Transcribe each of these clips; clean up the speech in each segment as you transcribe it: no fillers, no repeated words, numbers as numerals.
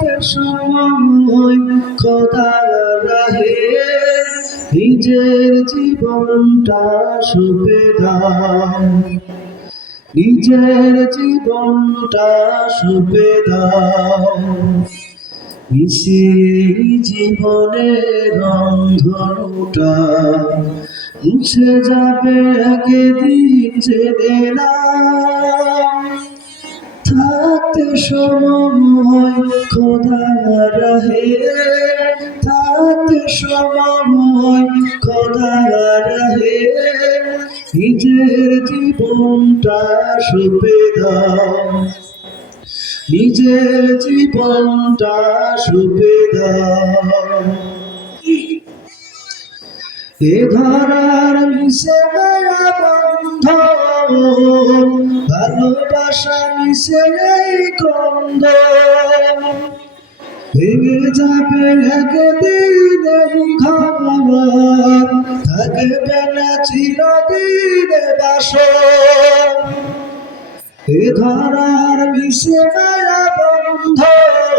থাকতে সময় খোদা রাহে নিজের জীবনটা সঁপে দাও, নিজের জীবনটা সঁপে দাও। মিশে জীবনের অন্ধকারটা মুছে যাবে একদিন, জেনে নাও। থাকতে সময় খোদা রাহে, থাকতে সময় খোদা রাহে নিজের জীবনটা সঁপে দাও, নিজের জীবনটা সঁপে দাও। এ ধরার মিশে মায়া বন্ধন, ভালোবাসা মিশে এই ক্রন্দন, ভেঙে যাবে একদিন এই ঘর, থাকবে না চিরদিন বাসর। এ ধরার মিশে মায়া বন্ধন,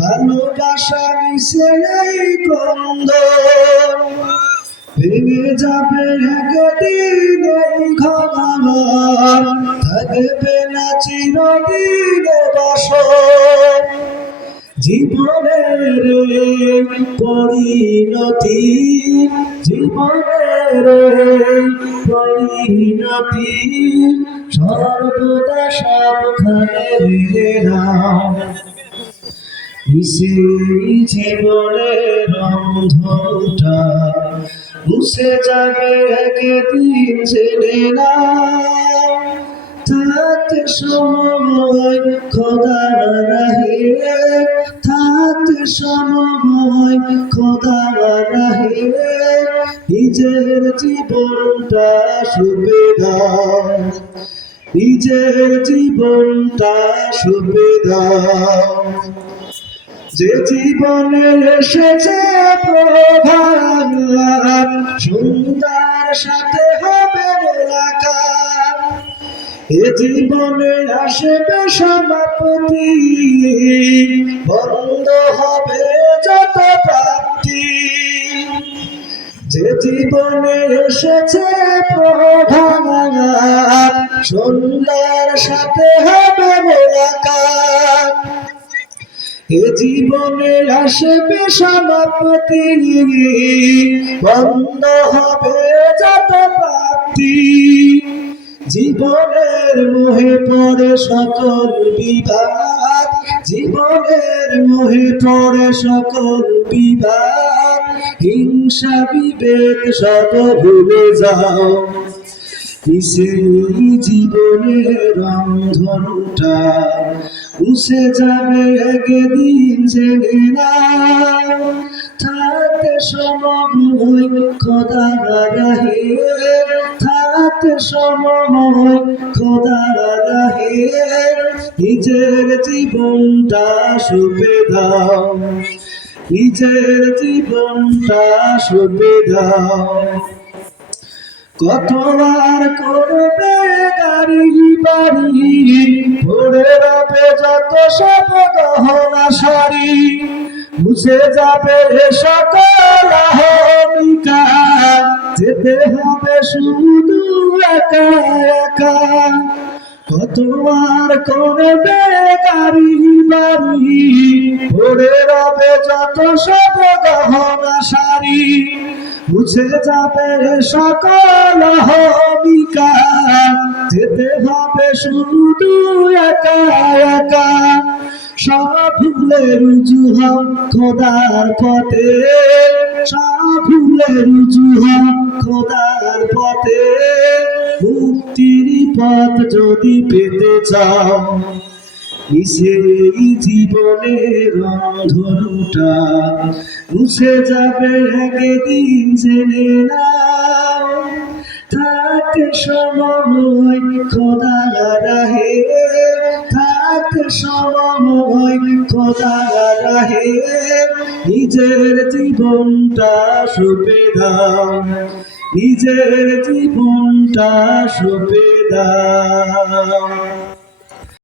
ভালোবাসা মিশে এই ক্রন্দন, ভেঙে যাবে একদিন এই ঘর, থাকবে না চিরদিন বাসর। জীবনের পরিণতি, জীবনের পরিণতি সর্বদা সাবধানে রেখে নাও। সেই জীবনের অন্ধকারটা মুছে যাবে একদিন, জেনে নাও। থাকতে সময় খোদা রাহে, থাকতে সময় খোদা রাহে নিজের জীবনটা সঁপে দাও, নিজের জীবনটা সঁপে দাও। যে জীবনে এসেছে প্রভাত, সন্ধ্যার সাথে হবে মোলাকাত, এ জীবনে আসবে সমাপ্তি, বন্ধ হবে যত প্রাপ্তি। যে জীবনে এসেছে প্রভাত, সন্ধ্যার সাথে হবে মোলাকাত, এ জীবনে আসবে সমাপ্তি, বন্ধ হবে যত প্রাপ্তি। জীবনের মোহে পড়ে সকল বিবাদ, জীবনের মোহে পড়ে সকল বিবাদ, হিংসা বিভেদ সব ভুলে যাও। সেই জীবনের অন্ধকারটা মুছে যাবে একদিন, জেনে নাও। থাকতে সময় খোদা রাহে, থাকতে সময় খোদা রাহে নিজের জীবনটা সঁপে দাও, নিজের জীবনটা সঁপে দাও। কতবার করবে গাড়ি বাড়ি, পড়ে রবে যত সব গহনা শাড়ি, মুছে যাবে সকল অহমিকা, যেতে হবে শুধু একা একা। কতবার করবে গাড়ি বাড়ি, পড়ে রবে যত সব গহনা শাড়ি, মুছে যাবে সকল অহমিকা, যেতে হবে শুধু একা একা। সব ভুলে রুজু হও খোদার পথে, সব ভুলে রুজু হও খোদার পথে, মুক্তির পথ যদি পেতে চাও। সেই জীবনের অন্ধকারটা মুছে যাবে একদিন, জেনে নাও। থাকতে সময় খোদা রাহে, থাকতে সময় খোদা রাহে নিজের জীবনটা সঁপে দাও, নিজের জীবনটা সঁপে দাও।